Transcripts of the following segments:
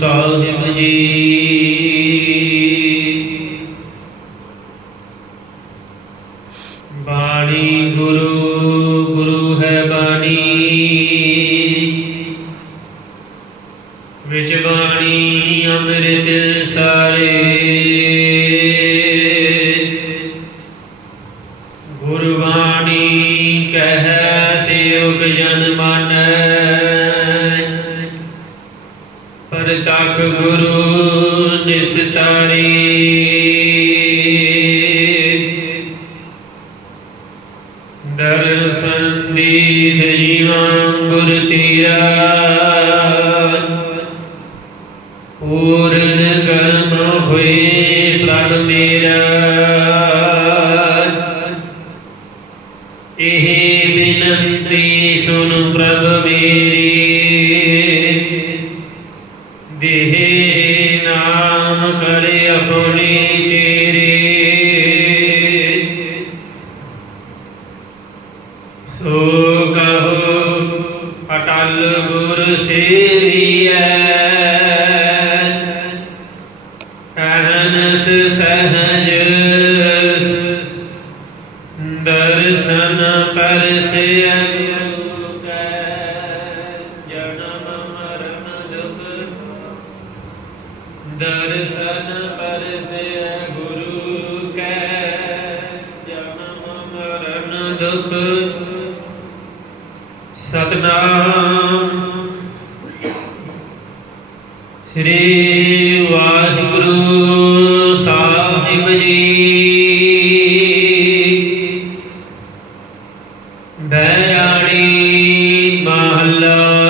ਸਾਹਿਬ ਜੀ। ਬਾਣੀ ਗੁਰੂ ਗੁਰੂ ਹੈ ਬਾਣੀ। ਵਿੱਚ ਬਾਣੀ ਅੰਮ੍ਰਿਤ ਸਾਰੇ। ਗੁਰਬਾਣੀ ਕਹਿ ਸਿਉਕ ਜਨ ਮਾਨੈ। ਪਰਤਖ ਗੁਰੂ ਨਿਸਤਾਰੀ। ਦਰਸ਼ਨ ਦੀਥ ਜੀਵਾਂ ਗੁਰ ਤੀਰਾ। ਪੂਰਨ ਕਰਮ ਹੋਏ ਪ੍ਰਭ ਮੇਰਾ। ਸੋ ਕਹੋ ਅਟਲ ਗੁਰ ਸੇਵੀਐ। ਅਹਨਸ ਸਹਜ, ਦਰਸ਼ਨ ਪਰਸਿਆ ਦੁਖ ਦਰਸ਼ਨ ਪਰਸਿਆ ਗੁਰੂ ਕੈ। ਜਨਮ ਮਰਨ ਦੁਖ ਸਤਨਾਮ। ਸ੍ਰੀ ਵਾਹਿਗੁਰੂ ਸਾਹਿਬ ਜੀ। ਬੈਰਾਣੀ ਮਹੱਲਾ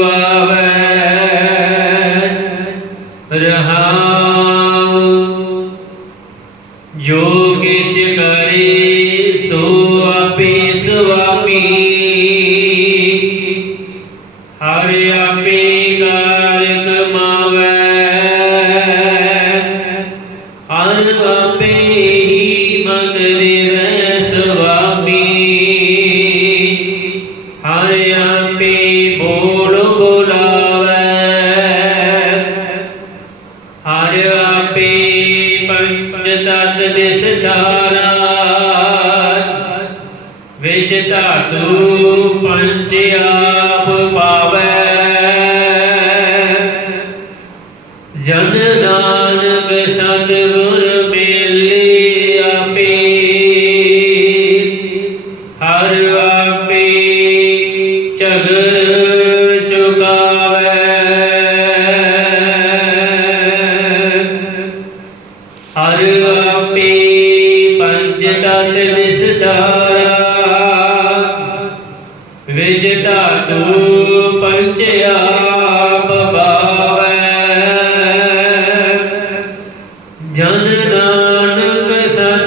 ਹਰ ਆਪੇ ਕਾਰ ਕਮਾਵੇ ਹਰ ਆਪੇ ਹੀ ਮਤ ਦੇਵੈ ਸੁਆਮੀ। ਹਰ ਆਪੇ ਬੋਲ ਬੋਲਾਵੇ। ਹਰ ਆਪੇ ਪੰਜ ਤਤ ਨਿਸਤਾਰਾ ਵਿੱਚ ਧਾਤੂ ਪੰਜ ਜਨ ਨਾਨਕ ਸਤਿਗੁਰ ਮੇਲੇ ਆਪੇ। ਹਰ ਆਪੇ ਝਗਰ ਚੁਕਾਵੇ। ਹਰ ਆਪੇ ਪੰਜ ਤਤ ਵਿਸਤਾਰਾ ਵਿਜਤਾ ਧਾਤੂ ਪੰਚਿਆ